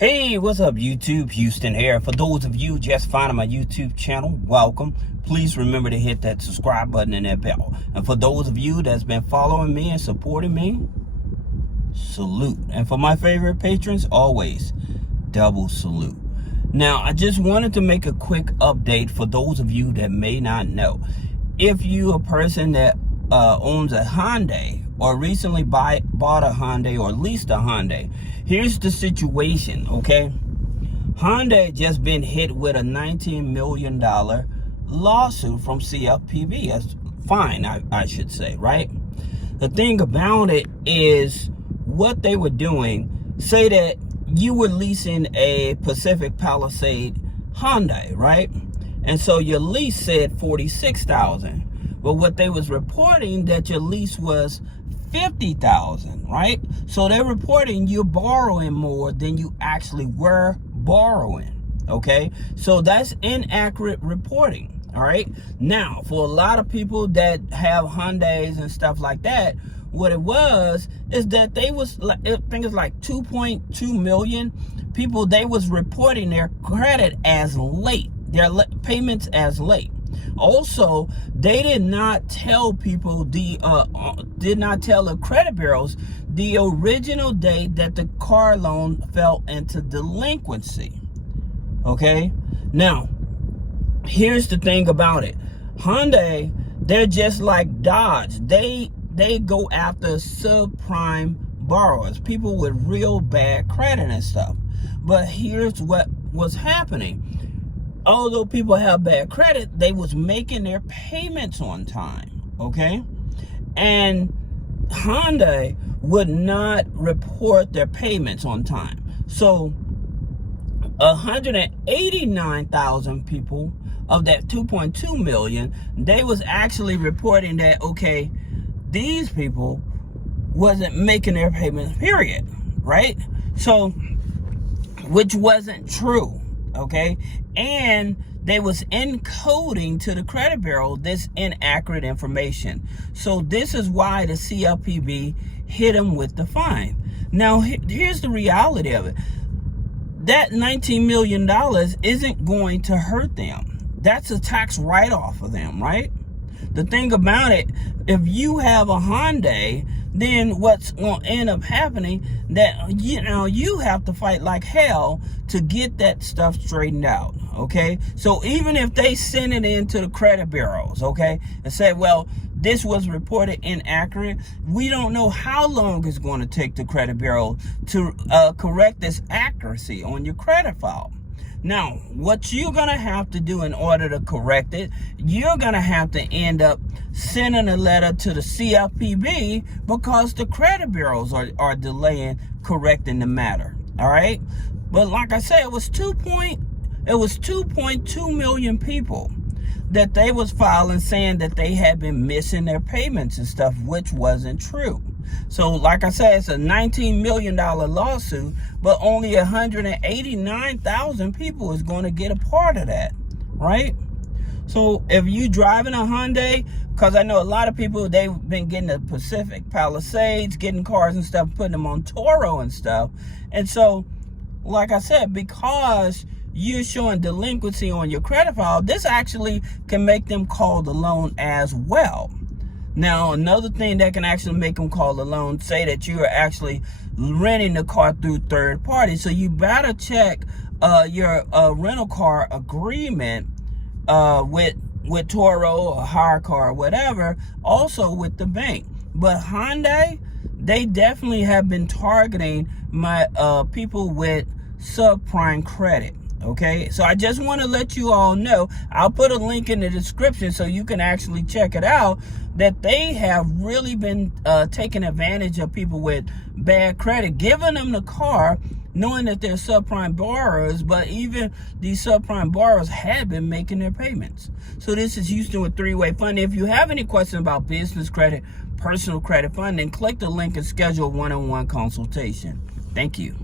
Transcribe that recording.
Hey, what's up YouTube? Houston here. For those of you just finding my YouTube channel, welcome. Please remember to hit that subscribe button and that bell. And for those of you that's been following me and supporting me, salute. And for my favorite patrons, always double salute. Now, I just wanted to make a quick update for those of you that may not know. If you a person that owns a Hyundai or recently bought a Hyundai or leased a Hyundai, here's the situation, okay? Hyundai just been hit with a $19 million lawsuit from CFPB. That's fine, I should say, right? The thing about it is what they were doing, say that you were leasing a Pacific Palisade Hyundai, right? And so your lease said $46,000. But what they was reporting that your lease was $50,000, right? So they're reporting you're borrowing more than you actually were borrowing, okay? So that's inaccurate reporting, all right? Now, for a lot of people that have Hyundais and stuff like that, what it was is that they was, I think it's like 2.2 million people, they was reporting their credit as late, their payments as late. Also, they did not tell people did not tell the credit bureaus the original date that the car loan fell into delinquency. Okay, now here's the thing about it. Hyundai, they're just like Dodge. They go after subprime borrowers, people with real bad credit and stuff. But here's what was happening. Although people have bad credit, they was making their payments on time, okay? And Hyundai would not report their payments on time. So 189,000 people of that 2.2 million, they was actually reporting that, okay, these people wasn't making their payments, period, right? So, which wasn't true. Okay, and they was encoding to the credit bureau this inaccurate information. So this is why the CFPB hit them with the fine. Now here's the reality of it. That $19 million isn't going to hurt them. That's a tax write-off for them, right? The thing about it, if you have a Hyundai, then what's going to end up happening that, you know, you have to fight like hell to get that stuff straightened out, okay? So even if they send it into the credit bureaus, okay, and say, well, this was reported inaccurate, we don't know how long it's going to take the credit bureau to correct this accuracy on your credit file. Now, what you're going to have to do in order to correct it, you're going to have to end up sending a letter to the CFPB because the credit bureaus are delaying correcting the matter, all right? But like I said, it was 2.2 million people that they was filing saying that they had been missing their payments and stuff, which wasn't true. So like I said, it's a $19 million lawsuit, but only 189,000 people is going to get a part of that, right? So if you driving a Hyundai, because I know a lot of people, they've been getting the Pacific Palisades, getting cars and stuff, putting them on Toro and stuff. And so, like I said, because you're showing delinquency on your credit file, this actually can make them call the loan as well. Now, another thing that can actually make them call the loan, say that you are actually renting the car through third party. So you better check your rental car agreement with Toro or hire car or whatever, also with the bank. But Hyundai, they definitely have been targeting my people with subprime credit. Okay, so I just want to let you all know, I'll put a link in the description so you can actually check it out, that they have really been taking advantage of people with bad credit, giving them the car, knowing that they're subprime borrowers, but even these subprime borrowers have been making their payments. So this is Houston with Three-Way Funding. If you have any questions about business credit, personal credit funding, click the link and schedule a one-on-one consultation. Thank you.